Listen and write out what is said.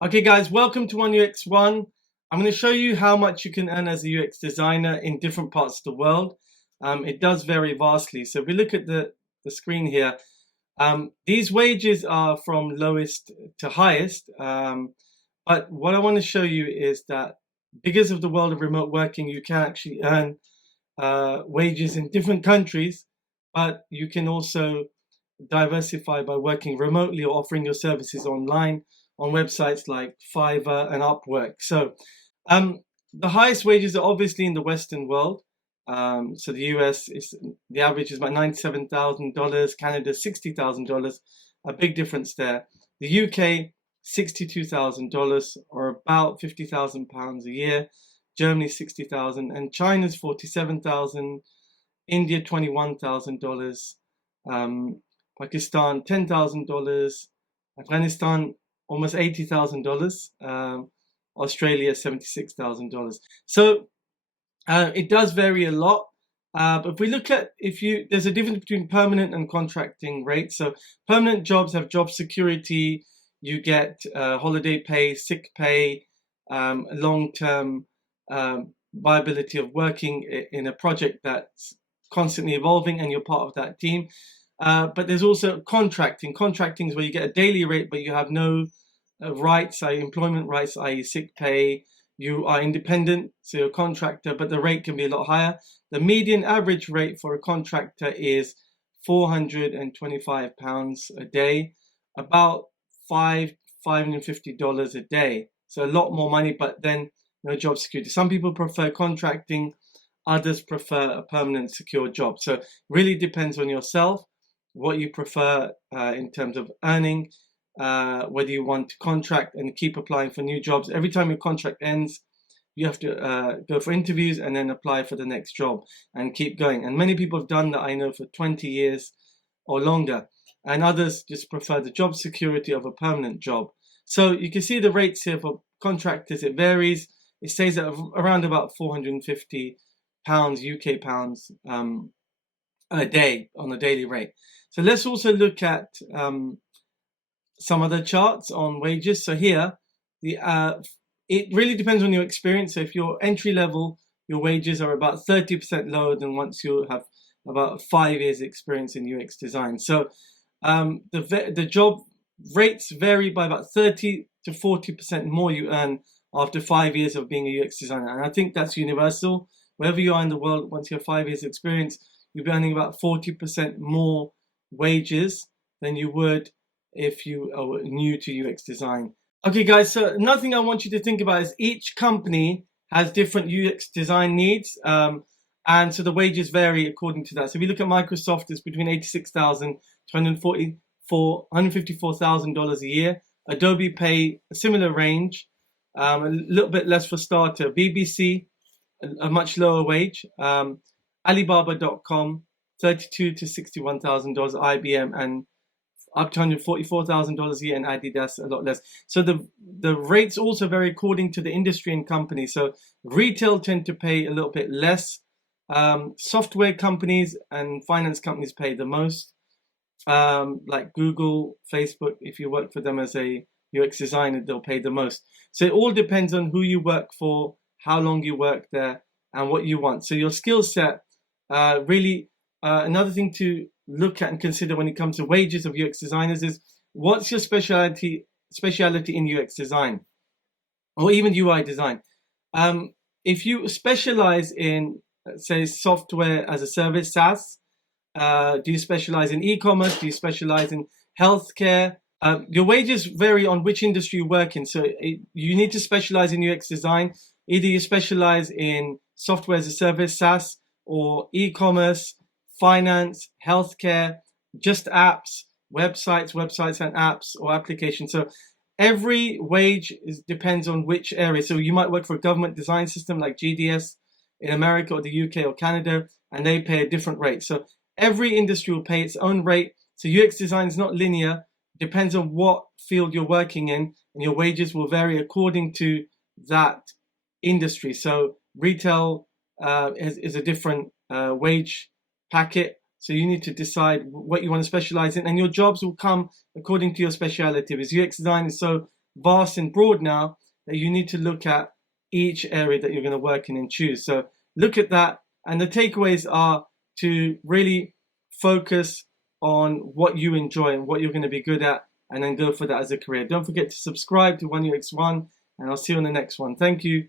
Okay guys, welcome to One UX One. I'm going to show you how much you can earn as a UX designer in different parts of the world. It does vary vastly. So if we look at the screen here, these wages are from lowest to highest. But what I want to show you is that because of the world of remote working, you can actually earn wages in different countries, but you can also diversify by working remotely or offering your services online on websites like Fiverr and Upwork. So the highest wages are obviously in the Western world. So the US is the average is about $97,000, Canada $60,000, a big difference there. The UK $62,000 or about £50,000 a year. Germany 60,000 and China's 47,000, India $21,000, Pakistan $10,000, Afghanistan almost $80,000, Australia $76,000. So it does vary a lot. But if we look at there's a difference between permanent and contracting rates. So permanent jobs have job security. You get holiday pay, sick pay, long-term viability of working in a project that's constantly evolving and you're part of that team. But there's also contracting. Contracting is where you get a daily rate, but you have no rights, i.e. employment rights, i.e. sick pay. You are independent, so you're a contractor, but the rate can be a lot higher. The median average rate for a contractor is £425 a day, about $550 a day. So a lot more money, but then no job security. Some people prefer contracting, others prefer a permanent secure job. So really depends on yourself, what you prefer in terms of earning, whether you want to contract and keep applying for new jobs. Every time your contract ends, you have to go for interviews and then apply for the next job and keep going. And many people have done that, I know, for 20 years or longer. And others just prefer the job security of a permanent job. So you can see the rates here for contractors. It varies. It stays at around about £450 UK pounds a day on a daily rate. So let's also look at some other charts on wages. So here, it really depends on your experience. So if you're entry level, your wages are about 30% lower than once you have about 5 years experience in UX design. So the job rates vary by about 30 to 40% more you earn after 5 years of being a UX designer. And I think that's universal. Wherever you are in the world, once you have 5 years experience, you'll be earning about 40% more wages than you would if you are new to UX design. Okay guys, so another thing I want you to think about is each company has different UX design needs, and so the wages vary according to that. So if we look at Microsoft, it's between $86,000 to $154,000 a year. Adobe pay a similar range, a little bit less for starter. BBC, a much lower wage. Alibaba.com, $32,000 to $61,000. IBM and up to $144,000 a year, and Adidas a lot less. So the rates also vary according to the industry and company. So retail tend to pay a little bit less. Software companies and finance companies pay the most. Like Google, Facebook, if you work for them as a UX designer, they'll pay the most. So it all depends on who you work for, how long you work there, and what you want. So your skill set, really, another thing to look at and consider when it comes to wages of UX designers is what's your speciality in UX design or even UI design. If you specialize in, say, software as a service, SaaS, do you specialize in e-commerce? Do you specialize in healthcare? Your wages vary on which industry you work in. So you need to specialize in UX design. Either you specialize in software as a service, SaaS, or e-commerce, finance, healthcare, just apps, websites and apps or applications. So every wage depends on which area. So you might work for a government design system like GDS in America or the UK or Canada, and they pay a different rate. So every industry will pay its own rate. So UX design is not linear. It depends on what field you're working in, and your wages will vary according to that industry. So retail is a different wage packet. So you need to decide what you want to specialize in, and your jobs will come according to your speciality. Because UX design is so vast and broad now that you need to look at each area that you're going to work in and choose. So look at that. And the takeaways are to really focus on what you enjoy and what you're going to be good at, and then go for that as a career. Don't forget to subscribe to 1UX1, and I'll see you on the next one. Thank you.